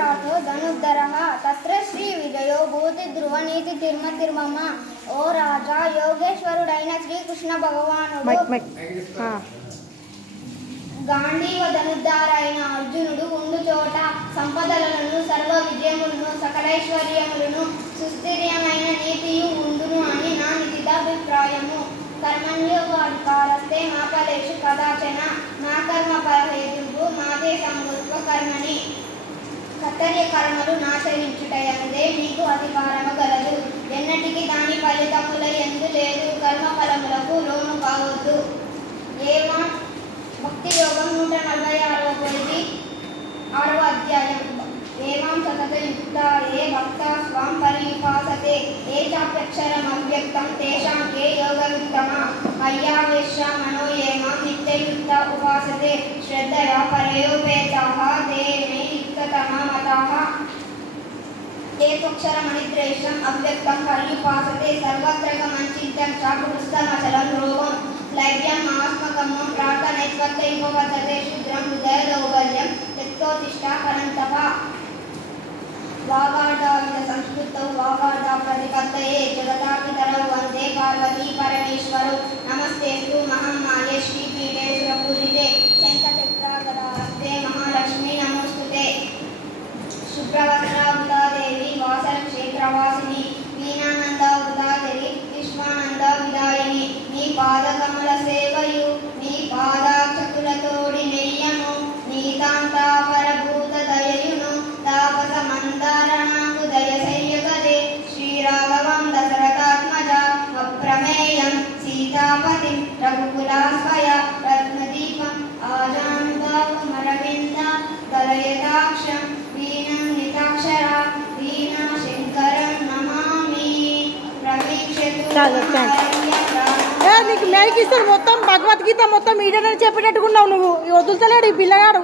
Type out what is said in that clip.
साक्षात् धनुर्धरः तत्र श्री विजयो भूति ध्रुव नीति तिर्मतिर्मम ओ राजा योगेश्वरुडैन श्रीकृष्ण भगवानुडु गांडीव धनुर्धाరైన అర్జునుడు ఉండు చోట సంపదలను సర్వ విజయములను సకలైశ్వర్యములను సుస్థిరమైన నీతియు ఉండును అని నా నితిదాభిప్రాయము कर्मण्योऽधिकारस्ते मा फलेषु कदाचन ना कर्मफलहेतुः माते संगत्व कर्मणि కర్తవ్య కర్మలు నాచరించుటయందే నీకు అధికారము గలదు ఎన్నటికి దాని ఫలితముల యందు లేదు కర్మఫలములకు లోను కావద్దు ఏమా భక్తి యోగం 146వ పేజీ 6వ అధ్యాయం ఏమాం సతత యుక్త ఏ భక్త స్వాం పరియుపాసతే ఏ చాప్యక్షరం అవ్యక్తం తేషాం కే యోగయుక్తమా అయ్యావేశ్య మనో ఏమాం నిత్యయుక్త ఉపాసతే శ్రద్ధయా పరయోపేతాః తే మే యుక్తతమా మతాః ఏకక్షరమనిద్రేషం అవ్యక్తం పరియుపాసతే సర్వత్రగమంచిత్యం చ పుస్తమచలం రోగం లైవ్యం ఆస్మకమం ప్రార్థనైత్వత్తైపవదతే శుద్రం హృదయ దౌర్బల్యం యత్తోతిష్ట పరంతప वागार्धाविद संस्कृतौ वागार्धा प्रतिपत्तये जगतापितरौ वन्दे पार्वती परमेश्वरौ नमस्तेस्तु महामाये श्रीपीठे सुरपूजिते शङ्खचक्रागदाहस्ते महालक्ष्मी नमोस्तुते शुभ्रवस्त्रावृता देवी वासरक्षेत्रवासिनी वीणानन्दावृतादेवी विश्वानन्दविदायिनी नी पादकमल सेवयु नी पादाक्षकुलतोडि नेय्यमु नीतान्तापरभूत दययुनु तापस मंदारणांगु दयसैयगदे श्रीराघवं दशरथात्मज अप्रमेयं सीतापतिं रघुकुलास्वया रत्नदीपं आजानुभावमरविन्द दलयताक्षं वीणं निताक्षरा वीणा शङ्करं नमामि प्रवीक्षतु నీకు మేకి ఇస్తాను మొత్తం భగవద్గీత మొత్తం ఈడనని చెప్పేటట్టుకున్నావు నువ్వు వదులుతలేడు ఈ పిల్లగాడు.